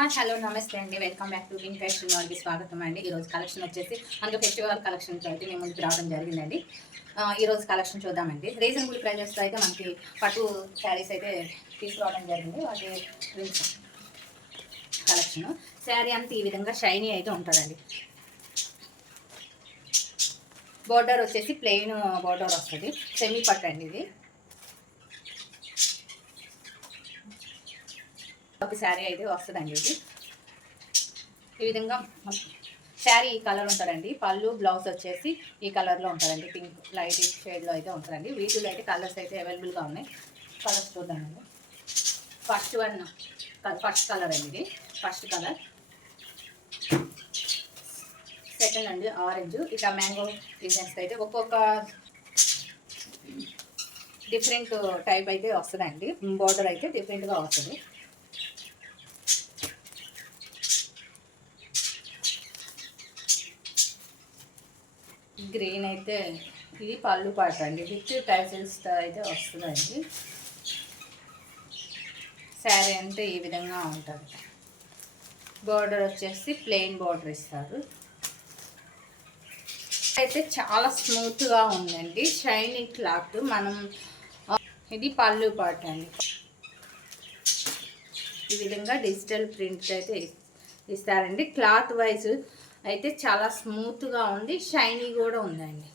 Hello నమస్తే అండి, welcome back to king fashion వాళ్ళకి స్వాగతం అండి. ఈరోజు కలెక్షన్ వచ్చేసి మనకు ఫెస్టివల్ కలెక్షన్ తోటి మేము ముందుకు రావడం జరిగిందండి. ఈరోజు కలెక్షన్ చూద్దామండి. రీజనబుల్ ప్రైజెస్తో అయితే మనకి పట్టు శారీస్ అయితే తీసుకురావడం జరిగింది. వాటి కలెక్షన్ శారీ అంతా ఈ విధంగా షైనీ అయితే ఉంటుందండి. బోర్డర్ వచ్చేసి ప్లెయిన్ బోర్డర్ వస్తుంది, సెమీ పట్టు అండి. ఇది ఒక శారీ అయితే వస్తుందండి. ఇది ఈ విధంగా శారీ ఈ కలర్ ఉంటుందండి. పళ్ళు బ్లౌజ్ వచ్చేసి ఈ కలర్లో ఉంటుందండి, పింక్ లైట్ షేడ్లో అయితే ఉంటుందండి. వీటిలో అయితే కలర్స్ అయితే అవైలబుల్గా ఉన్నాయి. కలర్స్ చూద్దామండి. ఫస్ట్ కలర్ అండి. ఇది ఫస్ట్ కలర్. సెకండ్ అండి ఆరెంజ్. ఇట్లా మ్యాంగో డిజైన్స్ అయితే ఒక్కొక్క డిఫరెంట్ టైప్ అయితే వస్తుందండి. బోర్డర్ అయితే డిఫరెంట్గా వస్తుంది. గ్రీన్ అయితే ఇది పళ్ళు పాట అండి. విత్ టైసిల్స్ అయితే వస్తుందండి. శారీ అంటే ఈ విధంగా ఉంటుంది. బోర్డర్ వచ్చేసి ప్లెయిన్ బోర్డర్ ఇస్తారు. అయితే చాలా స్మూత్గా ఉందండి, షైనింగ్ క్లాత్. ఇది పళ్ళు పాట అండి. ఈ విధంగా డిజిటల్ ప్రింట్ అయితే ఇస్తారండి. క్లాత్ వైజ్ అయితే చాలా స్మూత్గా ఉంది, షైనీ కూడా ఉందండి.